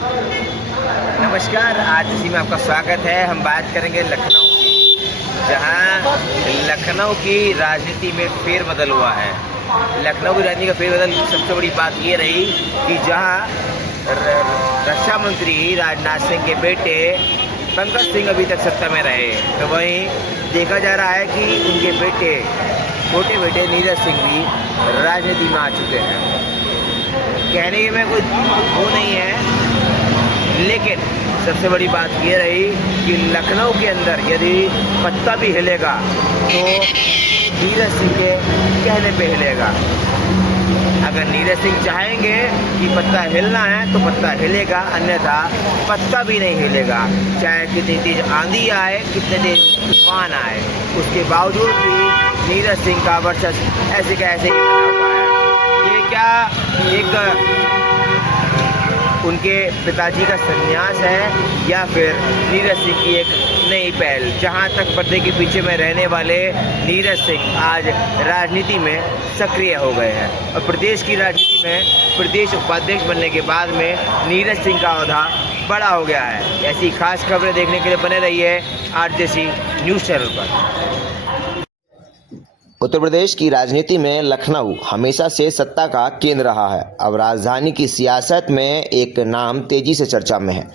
नमस्कार, आज इसी में आपका स्वागत है। हम बात करेंगे लखनऊ की, जहां लखनऊ की राजनीति में फेरबदल हुआ है। लखनऊ की राजनीति का फेरबदल सबसे बड़ी बात ये रही कि जहां रक्षा मंत्री राजनाथ सिंह के बेटे पंकज सिंह अभी तक सत्ता में रहे, तो वहीं देखा जा रहा है कि उनके बेटे, छोटे बेटे नीरज सिंह भी राजनीति में आ चुके हैं। कहने में कोई वो नहीं है, लेकिन सबसे बड़ी बात ये रही कि लखनऊ के अंदर यदि पत्ता भी हिलेगा तो नीरज सिंह के कहने पे हिलेगा। अगर नीरज सिंह चाहेंगे कि पत्ता हिलना है तो पत्ता हिलेगा, अन्यथा पत्ता भी नहीं हिलेगा। चाहे कितनी तेज आंधी आए, कितने तेज तूफान आए, उसके बावजूद भी नीरज सिंह का वर्चस्व ऐसे का ऐसे ही बना हुआ है। ये क्या एक उनके पिताजी का संन्यास है या फिर नीरज सिंह की एक नई पहल? जहां तक पर्दे के पीछे में रहने वाले नीरज सिंह आज राजनीति में सक्रिय हो गए हैं और प्रदेश की राजनीति में प्रदेश उपाध्यक्ष बनने के बाद में नीरज सिंह का ओहदा बड़ा हो गया है। ऐसी खास खबरें देखने के लिए बने रहिए आरजेसी न्यूज़ चैनल पर। उत्तर प्रदेश की राजनीति में लखनऊ हमेशा से सत्ता का केंद्र रहा है। अब राजधानी की सियासत में एक नाम तेजी से चर्चा में है।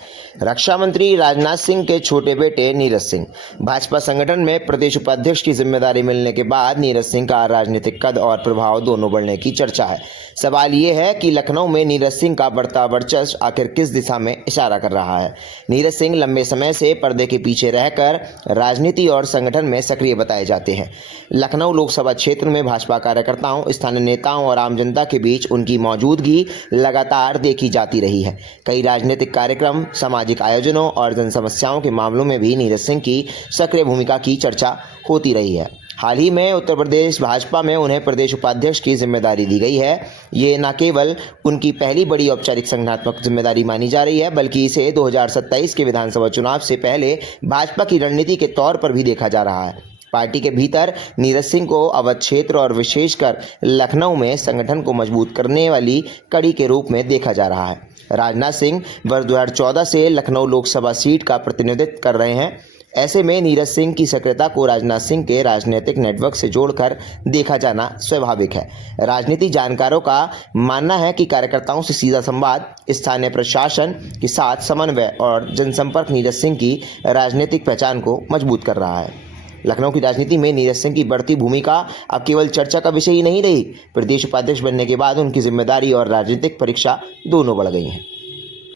रक्षा मंत्री राजनाथ सिंह के छोटे बेटे नीरज सिंह। भाजपा संगठन में प्रदेश उपाध्यक्ष की जिम्मेदारी मिलने के बाद नीरज सिंह का राजनीतिक कद और प्रभाव दोनों बढ़ने की चर्चा है। सवाल ये है कि लखनऊ में नीरज सिंह का बढ़ता वर्चस्व आखिर किस दिशा में इशारा कर रहा है। नीरज सिंह लंबे समय से पर्दे के पीछे रहकर राजनीति और संगठन में सक्रिय बताए जाते हैं। लखनऊ लोकसभा क्षेत्र में भाजपा कार्यकर्ताओं, स्थानीय नेताओं और आम जनता के बीच उनकी मौजूदगी लगातार देखी जाती रही है। कई राजनीतिक कार्यक्रम, सामाजिक आयोजनों और जन समस्याओं के मामलों में भी नीरज सिंह की सक्रिय भूमिका की चर्चा होती रही है। हाल ही में उत्तर प्रदेश भाजपा में उन्हें प्रदेश उपाध्यक्ष की जिम्मेदारी दी गई है। ये न केवल उनकी पहली बड़ी औपचारिक संगठनात्मक जिम्मेदारी मानी जा रही है, बल्कि इसे 2027 के विधानसभा चुनाव से पहले भाजपा की रणनीति के तौर पर भी देखा जा रहा है। पार्टी के भीतर नीरज सिंह को अवध क्षेत्र और विशेषकर लखनऊ में संगठन को मजबूत करने वाली कड़ी के रूप में देखा जा रहा है। राजनाथ सिंह वर्ष 2014 से लखनऊ लोकसभा सीट का प्रतिनिधित्व कर रहे हैं। ऐसे में नीरज सिंह की सक्रियता को राजनाथ सिंह के राजनीतिक नेटवर्क से जोड़कर देखा जाना स्वाभाविक है। राजनीति जानकारों का मानना है कि कार्यकर्ताओं से सीधा संवाद, स्थानीय प्रशासन के साथ समन्वय और जनसंपर्क नीरज सिंह की राजनीतिक पहचान को मजबूत कर रहा है। लखनऊ की राजनीति में नीरज सिंह की बढ़ती भूमिका अब केवल चर्चा का विषय ही नहीं रही। प्रदेश उपाध्यक्ष बनने के बाद उनकी जिम्मेदारी और राजनीतिक परीक्षा दोनों बढ़ गई हैं।